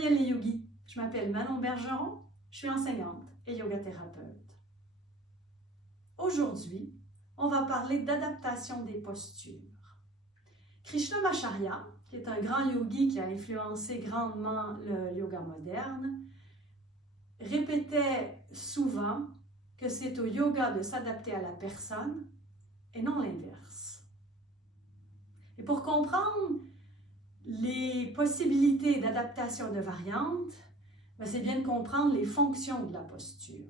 Voyez les yogis, je m'appelle Manon Bergeron, je suis enseignante et yogathérapeute. Aujourd'hui, on va parler d'adaptation des postures. Krishnamacharya, qui est un grand yogi qui a influencé grandement le yoga moderne, répétait souvent que c'est au yoga de s'adapter à la personne et non l'inverse. Et pour comprendre les possibilités d'adaptation de variantes, c'est bien de comprendre les fonctions de la posture.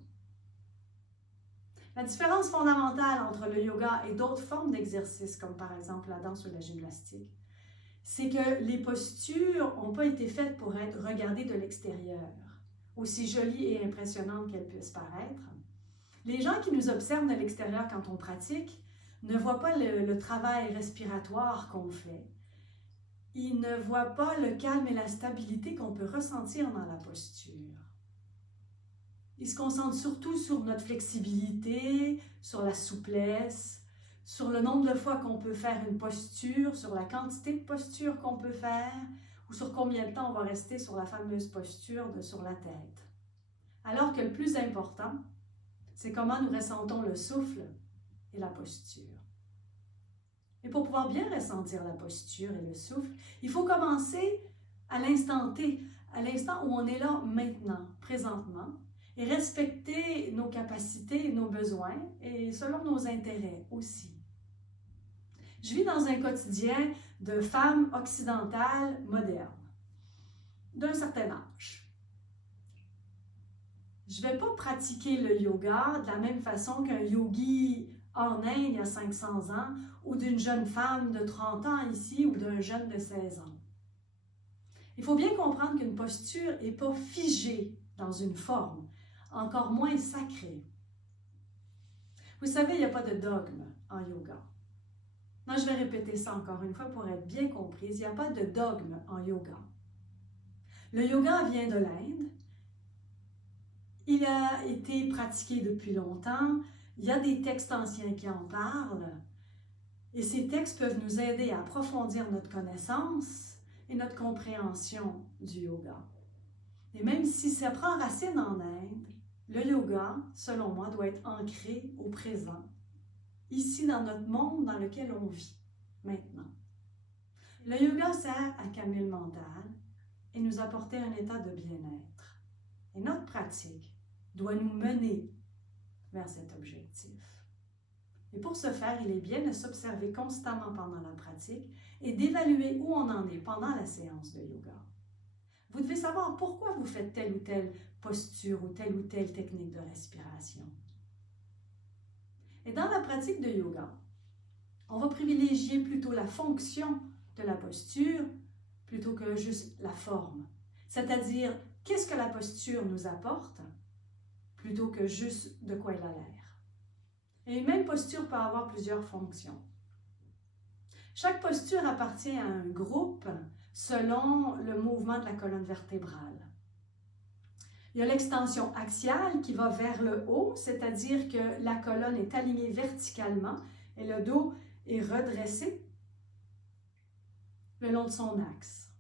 La différence fondamentale entre le yoga et d'autres formes d'exercice, comme par exemple la danse ou la gymnastique, c'est que les postures n'ont pas été faites pour être regardées de l'extérieur, aussi jolies et impressionnantes qu'elles puissent paraître. Les gens qui nous observent de l'extérieur quand on pratique ne voient pas le travail respiratoire qu'on fait. Ils ne voient pas le calme et la stabilité qu'on peut ressentir dans la posture. Ils se concentrent surtout sur notre flexibilité, sur la souplesse, sur le nombre de fois qu'on peut faire une posture, sur la quantité de postures qu'on peut faire, ou sur combien de temps on va rester sur la fameuse posture sur la tête. Alors que le plus important, c'est comment nous ressentons le souffle et la posture. Et pour pouvoir bien ressentir la posture et le souffle, il faut commencer à l'instant T, à l'instant où on est là maintenant, présentement, et respecter nos capacités, nos besoins, et selon nos intérêts aussi. Je vis dans un quotidien de femmes occidentales modernes, d'un certain âge. Je ne vais pas pratiquer le yoga de la même façon qu'un yogi en Inde il y a 500 ans, ou d'une jeune femme de 30 ans ici, ou d'un jeune de 16 ans. Il faut bien comprendre qu'une posture n'est pas figée dans une forme, encore moins sacrée. Vous savez, il n'y a pas de dogme en yoga. Non, je vais répéter ça encore une fois pour être bien comprise. Il n'y a pas de dogme en yoga. Le yoga vient de l'Inde. Il a été pratiqué depuis longtemps. Il y a des textes anciens qui en parlent. Et ces textes peuvent nous aider à approfondir notre connaissance et notre compréhension du yoga. Et même si ça prend racine en Inde, le yoga, selon moi, doit être ancré au présent, ici dans notre monde dans lequel on vit, maintenant. Le yoga sert à calmer le mental et nous apporter un état de bien-être. Et notre pratique doit nous mener vers cet objectif. Et pour ce faire, il est bien de s'observer constamment pendant la pratique et d'évaluer où on en est pendant la séance de yoga. Vous devez savoir pourquoi vous faites telle ou telle posture ou telle technique de respiration. Et dans la pratique de yoga, on va privilégier plutôt la fonction de la posture plutôt que juste la forme. C'est-à-dire, qu'est-ce que la posture nous apporte plutôt que juste de quoi elle a l'air. Et une même posture peut avoir plusieurs fonctions. Chaque posture appartient à un groupe selon le mouvement de la colonne vertébrale. Il y a l'extension axiale qui va vers le haut, c'est-à-dire que la colonne est alignée verticalement et le dos est redressé le long de son axe.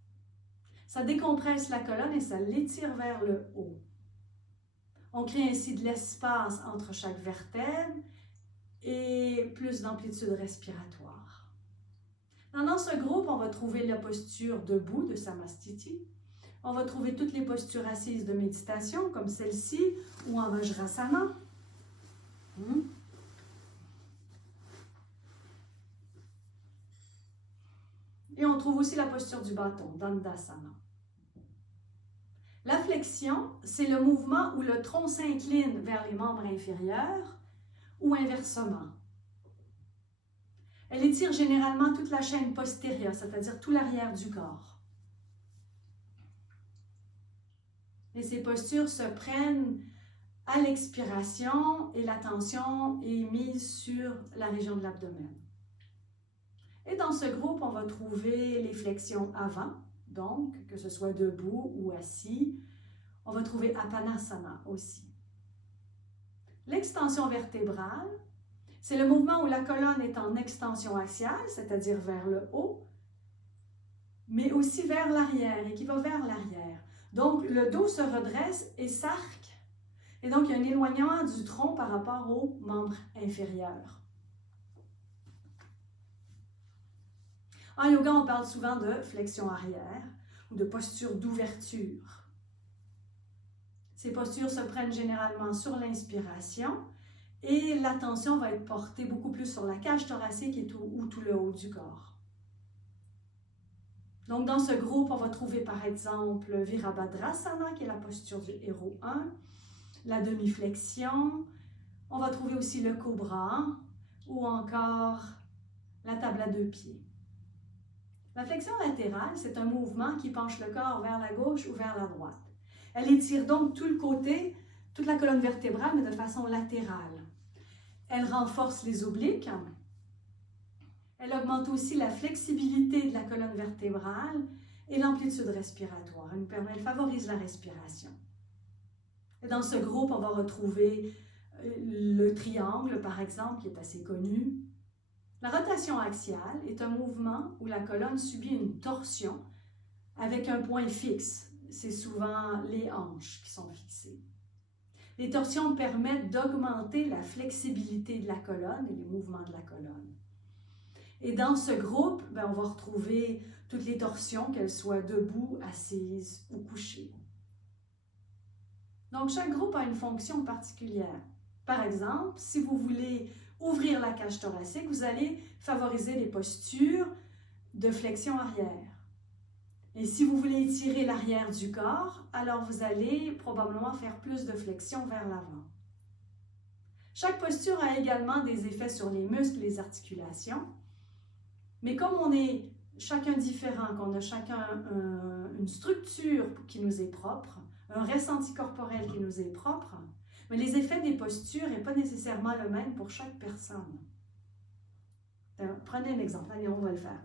Ça décompresse la colonne et ça l'étire vers le haut. On crée ainsi de l'espace entre chaque vertèbre et plus d'amplitude respiratoire. Dans ce groupe, on va trouver la posture debout de Samastiti. On va trouver toutes les postures assises de méditation, comme celle-ci, ou en Vajrasana. Et on trouve aussi la posture du bâton, Dandasana. La flexion, c'est le mouvement où le tronc s'incline vers les membres inférieurs ou inversement. Elle étire généralement toute la chaîne postérieure, c'est-à-dire tout l'arrière du corps. Et ces postures se prennent à l'expiration et l'attention est mise sur la région de l'abdomen. Et dans ce groupe, on va trouver les flexions avant, donc que ce soit debout ou assis. On va trouver Apanasana aussi. L'extension vertébrale, c'est le mouvement où la colonne est en extension axiale, c'est-à-dire vers le haut, mais aussi vers l'arrière et qui va vers l'arrière. Donc, le dos se redresse et s'arque. Et donc, il y a un éloignement du tronc par rapport aux membres inférieurs. En yoga, on parle souvent de flexion arrière ou de posture d'ouverture. Ces postures se prennent généralement sur l'inspiration et l'attention va être portée beaucoup plus sur la cage thoracique ou tout le haut du corps. Donc, dans ce groupe, on va trouver par exemple Virabhadrasana, qui est la posture du héros 1, la demi-flexion. On va trouver aussi le cobra ou encore la table à 2 pieds. La flexion latérale, c'est un mouvement qui penche le corps vers la gauche ou vers la droite. Elle étire donc tout le côté, toute la colonne vertébrale, mais de façon latérale. Elle renforce les obliques. Elle augmente aussi la flexibilité de la colonne vertébrale et l'amplitude respiratoire. Elle favorise la respiration. Et dans ce groupe, on va retrouver le triangle, par exemple, qui est assez connu. La rotation axiale est un mouvement où la colonne subit une torsion avec un point fixe. C'est souvent les hanches qui sont fixées. Les torsions permettent d'augmenter la flexibilité de la colonne et les mouvements de la colonne. Et dans ce groupe, on va retrouver toutes les torsions, qu'elles soient debout, assises ou couchées. Donc, chaque groupe a une fonction particulière. Par exemple, si vous voulez ouvrir la cage thoracique, vous allez favoriser les postures de flexion arrière. Et si vous voulez étirer l'arrière du corps, alors vous allez probablement faire plus de flexion vers l'avant. Chaque posture a également des effets sur les muscles et les articulations. Mais comme on est chacun différent, qu'on a chacun une structure qui nous est propre, un ressenti corporel qui nous est propre, mais les effets des postures n'est pas nécessairement le même pour chaque personne. Prenez un exemple, allez, on va le faire.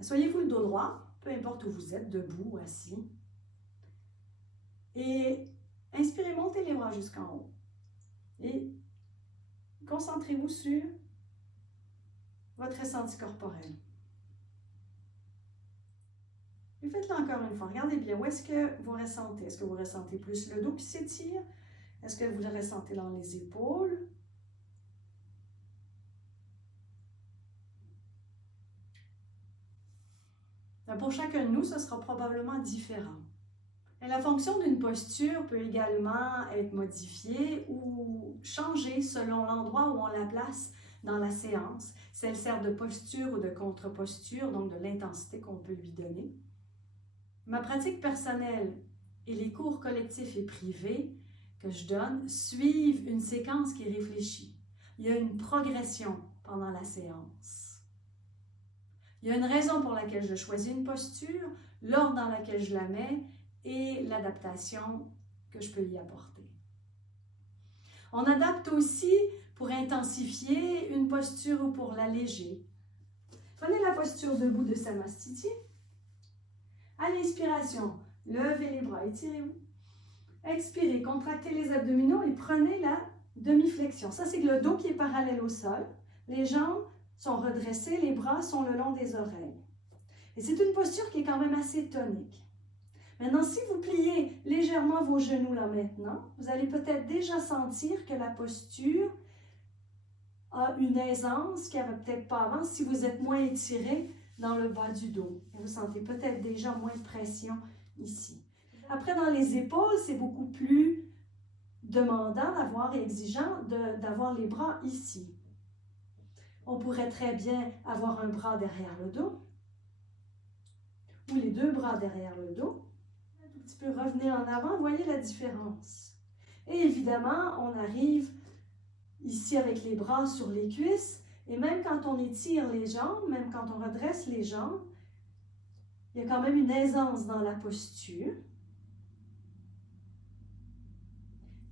Soyez-vous le dos droit, peu importe où vous êtes, debout ou assis. Et inspirez, montez les bras jusqu'en haut. Et concentrez-vous sur votre ressenti corporel. Et faites-le encore une fois. Regardez bien, où est-ce que vous ressentez? Est-ce que vous ressentez plus le dos qui s'étire? Est-ce que vous le ressentez dans les épaules? Pour chacun de nous, ce sera probablement différent. Et la fonction d'une posture peut également être modifiée ou changée selon l'endroit où on la place dans la séance. Si elle sert de posture ou de contre-posture, donc de l'intensité qu'on peut lui donner. Ma pratique personnelle et les cours collectifs et privés que je donne suivent une séquence qui est réfléchie. Il y a une progression pendant la séance. Il y a une raison pour laquelle je choisis une posture, l'ordre dans lequel je la mets et l'adaptation que je peux y apporter. On adapte aussi pour intensifier une posture ou pour l'alléger. Prenez la posture debout de Samastiti. À l'inspiration, levez les bras, étirez-vous. Expirez, contractez les abdominaux et prenez la demi-flexion. Ça, c'est le dos qui est parallèle au sol. Les jambes sont redressées, les bras sont le long des oreilles. Et c'est une posture qui est quand même assez tonique. Maintenant, si vous pliez légèrement vos genoux là maintenant, vous allez peut-être déjà sentir que la posture a une aisance qu'il n'y avait peut-être pas avant si vous êtes moins étiré dans le bas du dos. Et vous sentez peut-être déjà moins de pression ici. Après, dans les épaules, c'est beaucoup plus demandant d'avoir et exigeant d'avoir les bras ici. On pourrait très bien avoir un bras derrière le dos ou les deux bras derrière le dos. Un tout petit peu revenez en avant, voyez la différence. Et évidemment, on arrive ici avec les bras sur les cuisses et même quand on étire les jambes, même quand on redresse les jambes, il y a quand même une aisance dans la posture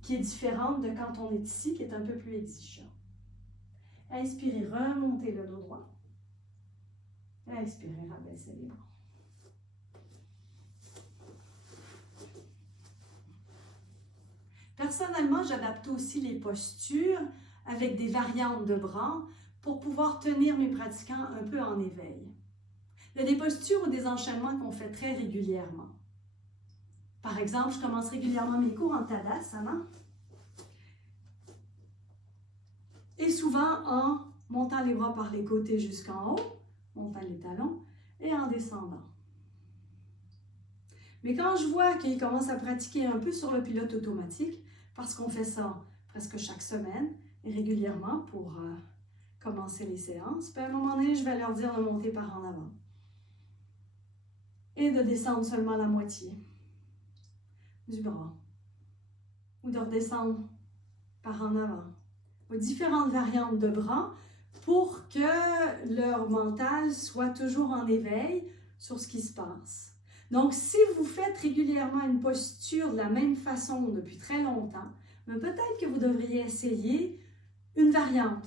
qui est différente de quand on est ici, qui est un peu plus exigeant. Inspirez, remontez le dos droit. Inspirez, rabaissez les bras. Personnellement, j'adapte aussi les postures avec des variantes de bras pour pouvoir tenir mes pratiquants un peu en éveil. Il y a des postures ou des enchaînements qu'on fait très régulièrement. Par exemple, je commence régulièrement mes cours en Tadasana. Et souvent en montant les bras par les côtés jusqu'en haut, montant les talons, et en descendant. Mais quand je vois qu'il commence à pratiquer un peu sur le pilote automatique, parce qu'on fait ça presque chaque semaine et régulièrement pour commencer les séances, puis à un moment donné, je vais leur dire de monter par en avant et de descendre seulement la moitié du bras ou de redescendre par en avant. Aux différentes variantes de bras pour que leur mental soit toujours en éveil sur ce qui se passe. Donc, si vous faites régulièrement une posture de la même façon depuis très longtemps, peut-être que vous devriez essayer une variante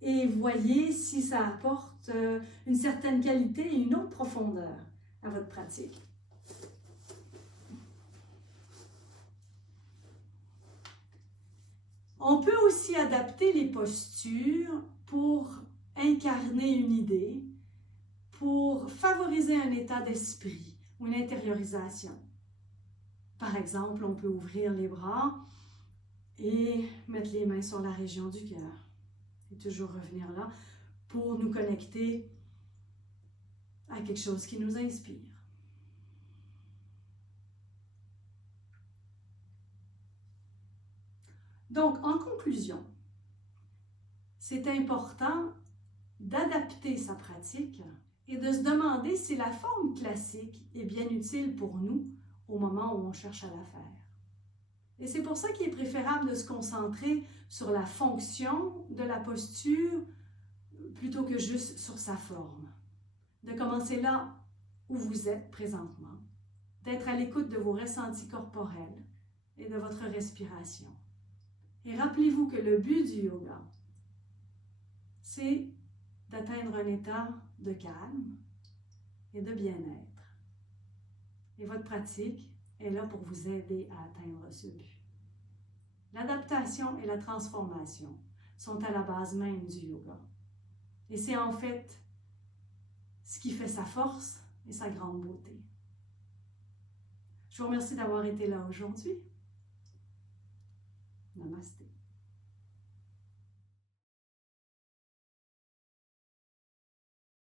et voyez si ça apporte une certaine qualité et une autre profondeur à votre pratique. On peut aussi adapter les postures pour incarner une idée, pour favoriser un état d'esprit ou une intériorisation. Par exemple, on peut ouvrir les bras et mettre les mains sur la région du cœur. Et toujours revenir là pour nous connecter à quelque chose qui nous inspire. Donc, en conclusion, c'est important d'adapter sa pratique et de se demander si la forme classique est bien utile pour nous au moment où on cherche à la faire. Et c'est pour ça qu'il est préférable de se concentrer sur la fonction de la posture plutôt que juste sur sa forme. De commencer là où vous êtes présentement, d'être à l'écoute de vos ressentis corporels et de votre respiration. Et rappelez-vous que le but du yoga, c'est d'atteindre un état de calme et de bien-être. Et votre pratique est là pour vous aider à atteindre ce but. L'adaptation et la transformation sont à la base même du yoga. Et c'est en fait ce qui fait sa force et sa grande beauté. Je vous remercie d'avoir été là aujourd'hui. Namasté.